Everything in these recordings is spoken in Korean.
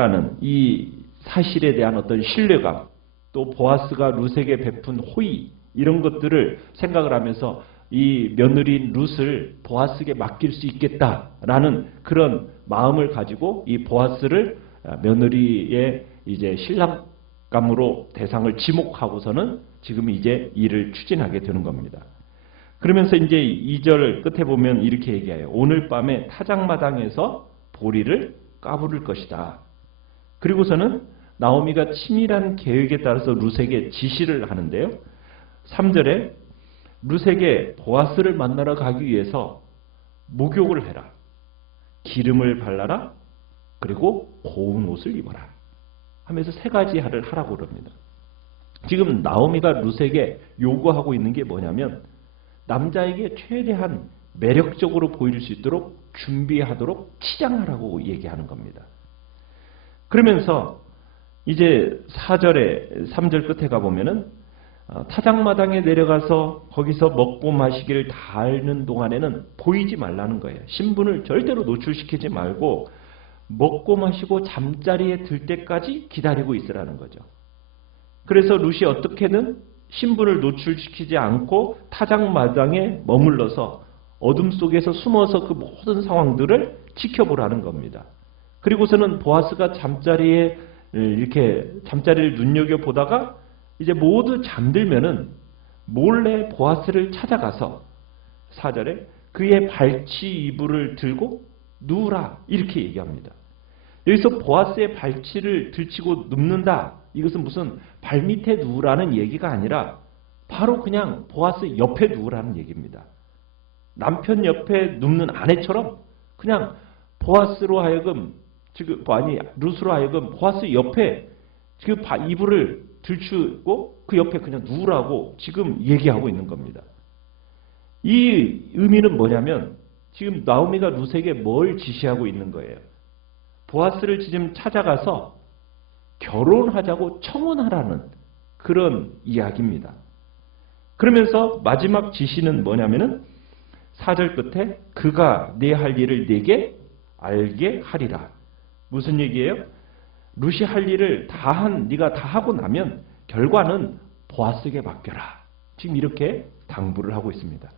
라는 이 사실에 대한 어떤 신뢰감, 또 보아스가 룻에게 베푼 호의, 이런 것들을 생각을 하면서 이 며느리인 룻을 보아스에게 맡길 수 있겠다라는 그런 마음을 가지고 이 보아스를 며느리의 이제 신랑감으로 대상을 지목하고서는 지금 이제 일을 추진하게 되는 겁니다. 그러면서 이제 2절 끝에 보면 이렇게 얘기해요. 오늘 밤에 타작마당에서 보리를 까부를 것이다. 그리고서는 나오미가 치밀한 계획에 따라서 룻에게 지시를 하는데요. 3절에 룻에게 보아스를 만나러 가기 위해서 목욕을 해라. 기름을 발라라. 그리고 고운 옷을 입어라. 하면서 3가지 하라고 그럽니다. 지금 나오미가 룻에게 요구하고 있는 게 뭐냐면 남자에게 최대한 매력적으로 보일 수 있도록 준비하도록 치장하라고 얘기하는 겁니다. 그러면서 이제 4절에 3절 끝에 가보면은 타작마당에 내려가서 거기서 먹고 마시기를 다 앓는 동안에는 보이지 말라는 거예요. 신분을 절대로 노출시키지 말고 먹고 마시고 잠자리에 들 때까지 기다리고 있으라는 거죠. 그래서 룻이 어떻게든 신분을 노출시키지 않고 타작마당에 머물러서 어둠 속에서 숨어서 그 모든 상황들을 지켜보라는 겁니다. 그리고서는 보아스가 잠자리에 이렇게 잠자리를 눈여겨보다가 이제 모두 잠들면은 몰래 보아스를 찾아가서 4절에 그의 발치 이불을 들고 누우라 이렇게 얘기합니다. 여기서 보아스의 발치를 들치고 눕는다. 이것은 무슨 발밑에 누우라는 얘기가 아니라 바로 그냥 보아스 옆에 누우라는 얘기입니다. 남편 옆에 눕는 아내처럼 그냥 보아스로 하여금 룻으로 하여금 보아스 옆에 그 이불을 들추고 그 옆에 그냥 누우라고 지금 얘기하고 있는 겁니다. 이 의미는 뭐냐면 지금 나오미가 룻에게 뭘 지시하고 있는 거예요. 보아스를 지금 찾아가서 결혼하자고 청혼하라는 그런 이야기입니다. 그러면서 마지막 지시는 뭐냐면은 4절 끝에 그가 네 할 일을 네게 알게 하리라. 무슨 얘기예요? 룻이 할 일을 네가 다 하고 나면 결과는 보아스에게 맡겨라. 지금 이렇게 당부를 하고 있습니다.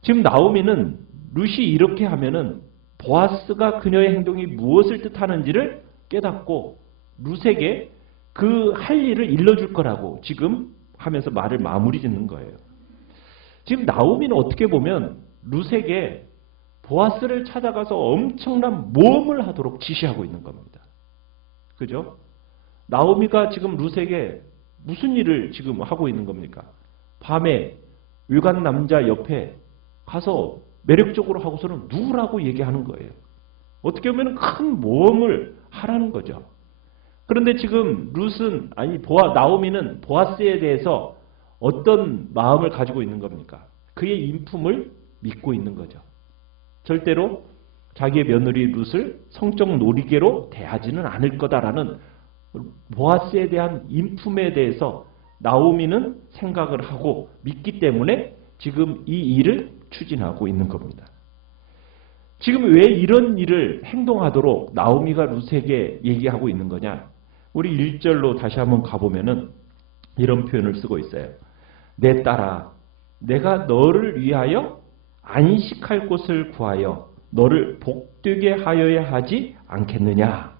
지금 나오미는 룻이 이렇게 하면은 보아스가 그녀의 행동이 무엇을 뜻하는지를 깨닫고 룻에게 그 할 일을 일러줄 거라고 지금 하면서 말을 마무리 짓는 거예요. 지금 나오미는 어떻게 보면 룻에게 보아스를 찾아가서 엄청난 모험을 하도록 지시하고 있는 겁니다. 그죠? 나오미가 지금 룻에게 무슨 일을 지금 하고 있는 겁니까? 밤에 외간 남자 옆에 가서 매력적으로 하고서는 누구라고 얘기하는 거예요. 어떻게 보면 큰 모험을 하라는 거죠. 그런데 지금 나오미는 보아스에 대해서 어떤 마음을 가지고 있는 겁니까? 그의 인품을 믿고 있는 거죠. 절대로 자기의 며느리 룻을 성적 놀이개로 대하지는 않을 거다라는 보아스에 대한 인품에 대해서 나오미는 생각을 하고 믿기 때문에 지금 이 일을 추진하고 있는 겁니다. 지금 왜 이런 일을 행동하도록 나오미가 룻에게 얘기하고 있는 거냐? 우리 1절로 다시 한번 가보면은 이런 표현을 쓰고 있어요. 내 딸아, 내가 너를 위하여 안식할 곳을 구하여 너를 복되게 하여야 하지 않겠느냐.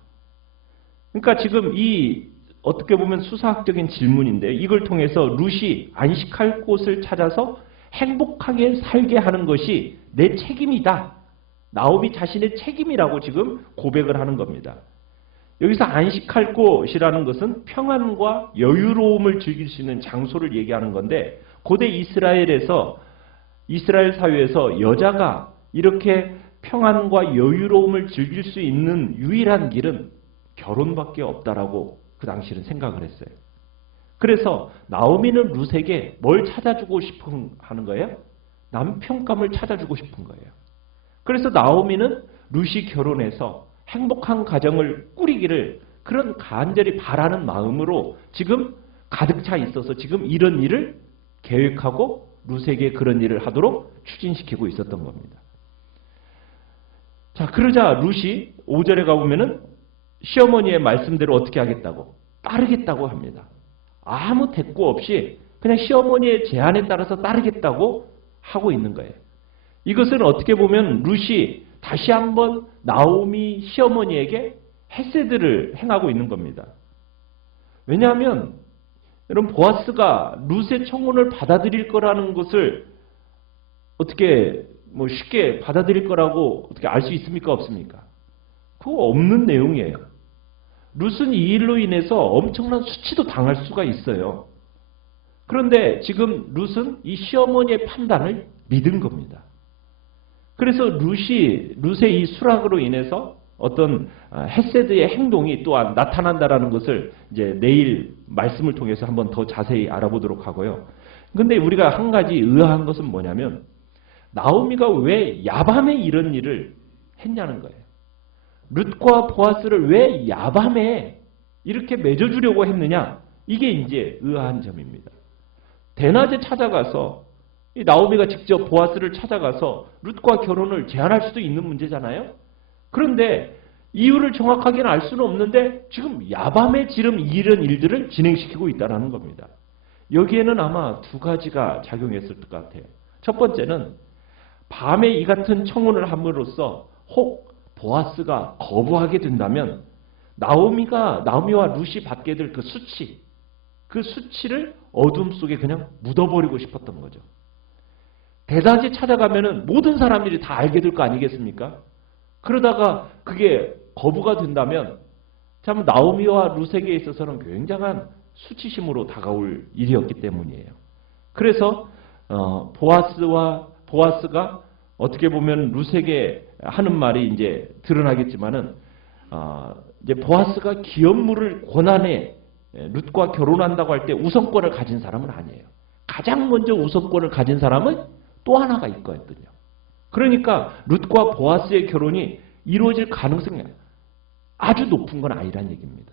그러니까 지금 이 어떻게 보면 수사학적인 질문인데 이걸 통해서 룻이 안식할 곳을 찾아서 행복하게 살게 하는 것이 내 책임이다. 나오미 자신의 책임이라고 지금 고백을 하는 겁니다. 여기서 안식할 곳이라는 것은 평안과 여유로움을 즐길 수 있는 장소를 얘기하는 건데 고대 이스라엘 사회에서 여자가 이렇게 평안과 여유로움을 즐길 수 있는 유일한 길은 결혼밖에 없다라고 그 당시에는 생각을 했어요. 그래서 나오미는 룻에게 뭘 찾아주고 싶은 하는 거예요? 남편감을 찾아주고 싶은 거예요. 그래서 나오미는 룻이 결혼해서 행복한 가정을 꾸리기를 그런 간절히 바라는 마음으로 지금 가득 차 있어서 지금 이런 일을 계획하고 룻에게 그런 일을 하도록 추진시키고 있었던 겁니다. 자, 그러자 룻이 5절에 가보면은 시어머니의 말씀대로 어떻게 하겠다고? 따르겠다고 합니다. 아무 대꾸 없이 그냥 시어머니의 제안에 따라서 따르겠다고 하고 있는 거예요. 이것은 어떻게 보면 룻이 다시 한번 나오미 시어머니에게 헤세드를 행하고 있는 겁니다. 왜냐하면 여러분 보아스가 룻의 청혼을 받아들일 거라는 것을 어떻게 쉽게 받아들일 거라고 어떻게 알 수 있습니까? 없습니까? 그거 없는 내용이에요. 룻은 이 일로 인해서 엄청난 수치도 당할 수가 있어요. 그런데 지금 룻은 이 시어머니의 판단을 믿은 겁니다. 그래서 룻의 이 수락으로 인해서 어떤 헤세드의 행동이 또한 나타난다라는 것을 이제 내일 말씀을 통해서 한번 더 자세히 알아보도록 하고요. 근데 우리가 한 가지 의아한 것은 뭐냐면 나오미가 왜 야밤에 이런 일을 했냐는 거예요. 룻과 보아스를 왜 야밤에 이렇게 맺어주려고 했느냐? 이게 이제 의아한 점입니다. 대낮에 찾아가서 이 나오미가 직접 보아스를 찾아가서 룻과 결혼을 제안할 수도 있는 문제잖아요. 그런데 이유를 정확하게는 알 수는 없는데 지금 야밤에 지금 이런 일들을 진행시키고 있다는 겁니다. 여기에는 아마 두 가지가 작용했을 것 같아요. 첫 번째는 밤에 이 같은 청혼을 함으로써 혹 보아스가 거부하게 된다면 나오미와 룻이 받게 될 그 수치를 어둠 속에 그냥 묻어버리고 싶었던 거죠. 대낮에 찾아가면은 모든 사람들이 다 알게 될 거 아니겠습니까? 그러다가 그게 거부가 된다면 참 나오미와 룻에게 있어서는 굉장한 수치심으로 다가올 일이었기 때문이에요. 그래서 보아스가 어떻게 보면 룻에게 하는 말이 이제 드러나겠지만은 이제 보아스가 기업물을 권한에 룻과 결혼한다고 할 때 우선권을 가진 사람은 아니에요. 가장 먼저 우선권을 가진 사람은 또 하나가 있거든요. 그러니까 룻과 보아스의 결혼이 이루어질 가능성이 아주 높은 건 아니란 얘기입니다.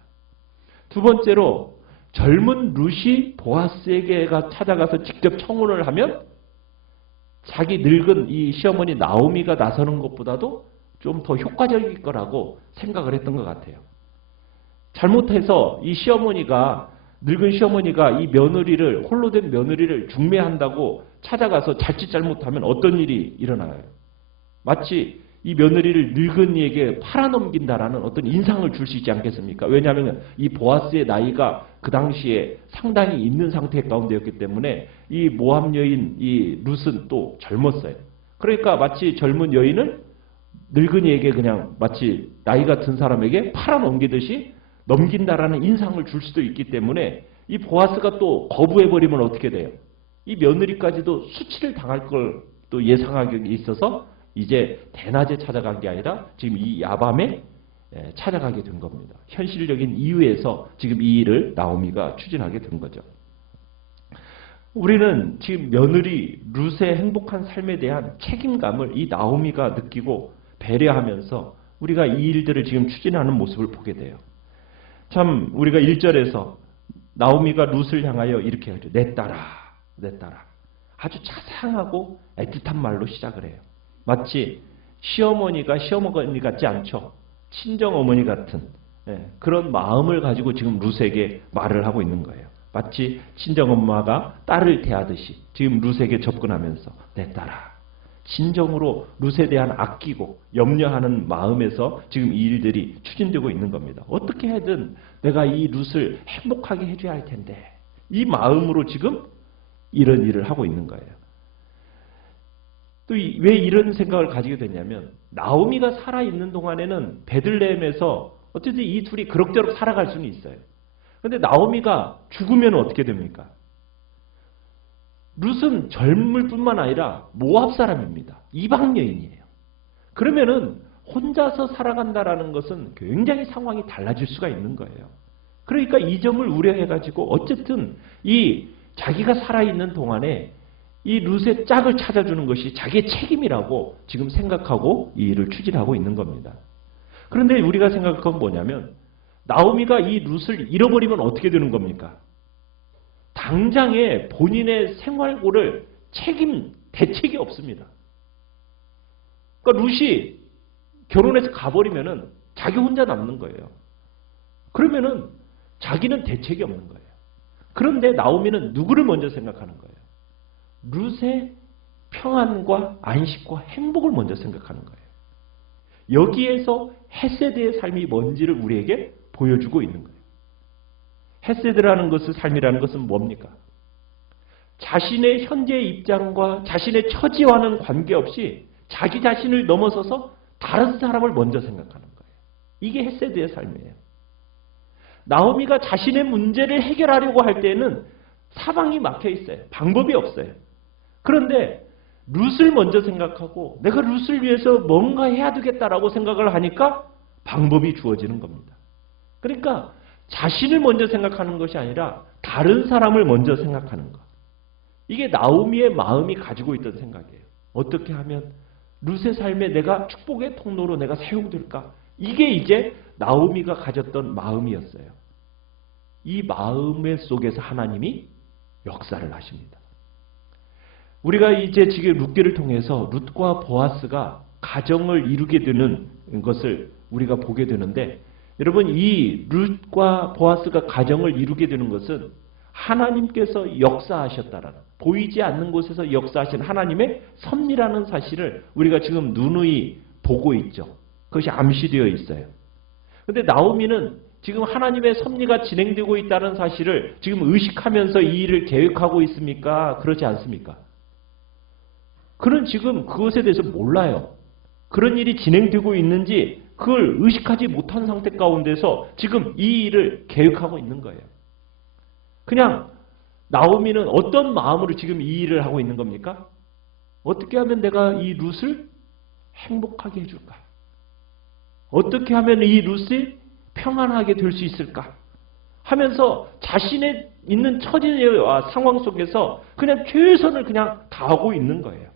두 번째로 젊은 룻이 보아스에게 찾아가서 직접 청혼을 하면 자기 늙은 이 시어머니 나오미가 나서는 것보다도 좀 더 효과적일 거라고 생각을 했던 것 같아요. 잘못해서 이 늙은 시어머니가 이 며느리를, 홀로 된 며느리를 중매한다고 찾아가서 자칫 잘못하면 어떤 일이 일어나요? 마치 이 며느리를 늙은 이에게 팔아넘긴다라는 어떤 인상을 줄 수 있지 않겠습니까? 왜냐하면 이 보아스의 나이가 그 당시에 상당히 있는 상태 가운데였기 때문에 이 모압 여인 이 룻은 또 젊었어요. 그러니까 마치 젊은 여인을 늙은이에게 그냥 마치 나이가 든 사람에게 팔아넘기듯이 넘긴다라는 인상을 줄 수도 있기 때문에 이 보아스가 또 거부해버리면 어떻게 돼요? 이 며느리까지도 수치를 당할 걸 또 예상하기 있어서 이제 대낮에 찾아간 게 아니라 지금 이 야밤에 찾아가게 된 겁니다. 현실적인 이유에서 지금 이 일을 나오미가 추진하게 된 거죠. 우리는 지금 며느리 룻의 행복한 삶에 대한 책임감을 이 나오미가 느끼고 배려하면서 우리가 이 일들을 지금 추진하는 모습을 보게 돼요. 참 우리가 1절에서 나오미가 룻을 향하여 이렇게 하죠. 내 딸아, 내 딸아. 아주 자상하고 애틋한 말로 시작을 해요. 마치 시어머니가 시어머니 같지 않죠. 친정어머니 같은 그런 마음을 가지고 지금 룻에게 말을 하고 있는 거예요. 마치 친정엄마가 딸을 대하듯이 지금 룻에게 접근하면서 내 딸아. 진정으로 룻에 대한 아끼고 염려하는 마음에서 지금 이 일들이 추진되고 있는 겁니다. 어떻게 해든 내가 이 룻을 행복하게 해줘야 할 텐데 이 마음으로 지금 이런 일을 하고 있는 거예요. 또 왜 이런 생각을 가지게 됐냐면 나오미가 살아있는 동안에는 베들레헴에서 어쨌든 이 둘이 그럭저럭 살아갈 수는 있어요. 그런데 나오미가 죽으면 어떻게 됩니까? 룻은 젊을 뿐만 아니라 모압 사람입니다. 이방 여인이에요. 그러면은 혼자서 살아간다라는 것은 굉장히 상황이 달라질 수가 있는 거예요. 그러니까 이 점을 우려해가지고 어쨌든 이 자기가 살아있는 동안에 이 룻의 짝을 찾아주는 것이 자기의 책임이라고 지금 생각하고 이 일을 추진하고 있는 겁니다. 그런데 우리가 생각한 건 뭐냐면 나오미가 이 룻을 잃어버리면 어떻게 되는 겁니까? 당장에 본인의 생활고를 대책이 없습니다. 그러니까 룻이 결혼해서 가버리면은 자기 혼자 남는 거예요. 그러면은 자기는 대책이 없는 거예요. 그런데 나오미는 누구를 먼저 생각하는 거예요? 룻의 평안과 안식과 행복을 먼저 생각하는 거예요. 여기에서 헤세드의 삶이 뭔지를 우리에게 보여주고 있는 거예요. 헤세드라는 것은, 삶이라는 것은 뭡니까? 자신의 현재 입장과 자신의 처지와는 관계없이 자기 자신을 넘어서서 다른 사람을 먼저 생각하는 거예요. 이게 헤세드의 삶이에요. 나오미가 자신의 문제를 해결하려고 할 때는 사방이 막혀 있어요. 방법이 없어요. 그런데 룻을 먼저 생각하고 내가 룻을 위해서 뭔가 해야 되겠다라고 생각을 하니까 방법이 주어지는 겁니다. 그러니까 자신을 먼저 생각하는 것이 아니라 다른 사람을 먼저 생각하는 것. 이게 나오미의 마음이 가지고 있던 생각이에요. 어떻게 하면 룻의 삶에 내가 축복의 통로로 내가 사용될까? 이게 이제 나오미가 가졌던 마음이었어요. 이 마음 속에서 하나님이 역사를 하십니다. 우리가 이제 지금 룻기를 통해서 룻과 보아스가 가정을 이루게 되는 것을 우리가 보게 되는데, 여러분, 이 룻과 보아스가 가정을 이루게 되는 것은 하나님께서 역사하셨다라는, 보이지 않는 곳에서 역사하신 하나님의 섭리라는 사실을 우리가 지금 누누이 보고 있죠. 그것이 암시되어 있어요. 그런데 나오미는 지금 하나님의 섭리가 진행되고 있다는 사실을 지금 의식하면서 이 일을 계획하고 있습니까? 그렇지 않습니까? 그는 지금 그것에 대해서 몰라요. 그런 일이 진행되고 있는지 그걸 의식하지 못한 상태 가운데서 지금 이 일을 계획하고 있는 거예요. 그냥 나오미는 어떤 마음으로 지금 이 일을 하고 있는 겁니까? 어떻게 하면 내가 이 룻을 행복하게 해줄까? 어떻게 하면 이 룻이 평안하게 될 수 있을까? 하면서 자신의 있는 처지와 상황 속에서 그냥 최선을 그냥 다하고 있는 거예요.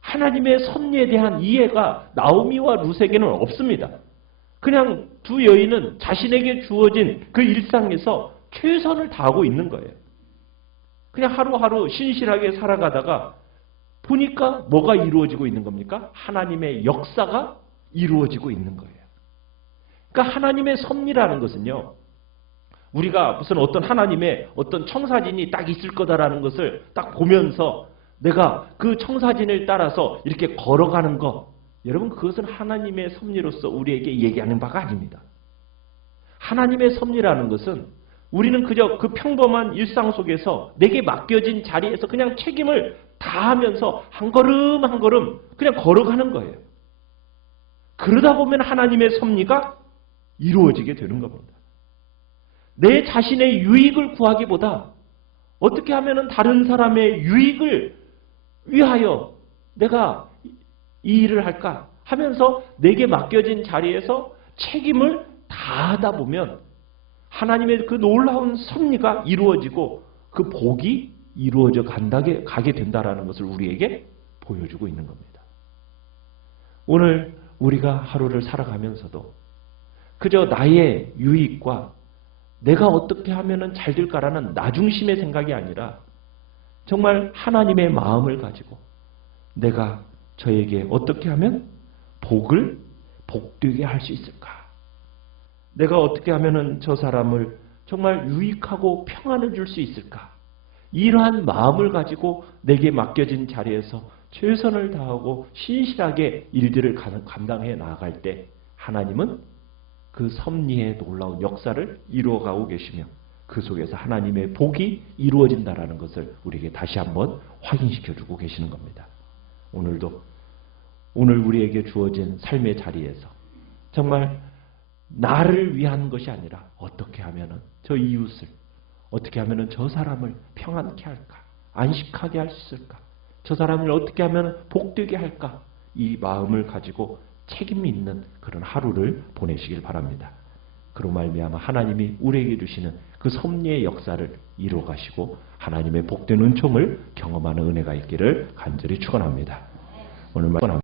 하나님의 섭리에 대한 이해가 나오미와 룻에게는 없습니다. 그냥 두 여인은 자신에게 주어진 그 일상에서 최선을 다하고 있는 거예요. 그냥 하루하루 신실하게 살아가다가 보니까 뭐가 이루어지고 있는 겁니까? 하나님의 역사가 이루어지고 있는 거예요. 그러니까 하나님의 섭리라는 것은요, 우리가 무슨 어떤 하나님의 어떤 청사진이 딱 있을 거다라는 것을 딱 보면서 내가 그 청사진을 따라서 이렇게 걸어가는 것, 여러분, 그것은 하나님의 섭리로서 우리에게 얘기하는 바가 아닙니다. 하나님의 섭리라는 것은 우리는 그저 그 평범한 일상 속에서 내게 맡겨진 자리에서 그냥 책임을 다하면서 한 걸음 한 걸음 그냥 걸어가는 거예요. 그러다 보면 하나님의 섭리가 이루어지게 되는 겁니다. 내 자신의 유익을 구하기보다 어떻게 하면 다른 사람의 유익을 위하여 내가 이 일을 할까 하면서 내게 맡겨진 자리에서 책임을 다하다 보면 하나님의 그 놀라운 섭리가 이루어지고 그 복이 이루어져 가게 된다라는 것을 우리에게 보여주고 있는 겁니다. 오늘 우리가 하루를 살아가면서도 그저 나의 유익과 내가 어떻게 하면 잘 될까라는 나중심의 생각이 아니라 정말 하나님의 마음을 가지고 내가 저에게 어떻게 하면 복되게 할 수 있을까? 내가 어떻게 하면 저 사람을 정말 유익하고 평안을 줄 수 있을까? 이러한 마음을 가지고 내게 맡겨진 자리에서 최선을 다하고 신실하게 일들을 감당해 나아갈 때 하나님은 그 섭리의 놀라운 역사를 이루어가고 계시며 그 속에서 하나님의 복이 이루어진다라는 것을 우리에게 다시 한번 확인시켜주고 계시는 겁니다. 오늘 우리에게 주어진 삶의 자리에서 정말 나를 위한 것이 아니라 어떻게 하면 저 이웃을, 어떻게 하면 저 사람을 평안케 할까? 안식하게 할 수 있을까? 저 사람을 어떻게 하면 복되게 할까? 이 마음을 가지고 책임 있는 그런 하루를 보내시길 바랍니다. 그로 말미암아 하나님이 우리에게 주시는 그 섭리의 역사를 이루어 가시고 하나님의 복된 은총을 경험하는 은혜가 있기를 간절히 축원합니다. 오늘 말씀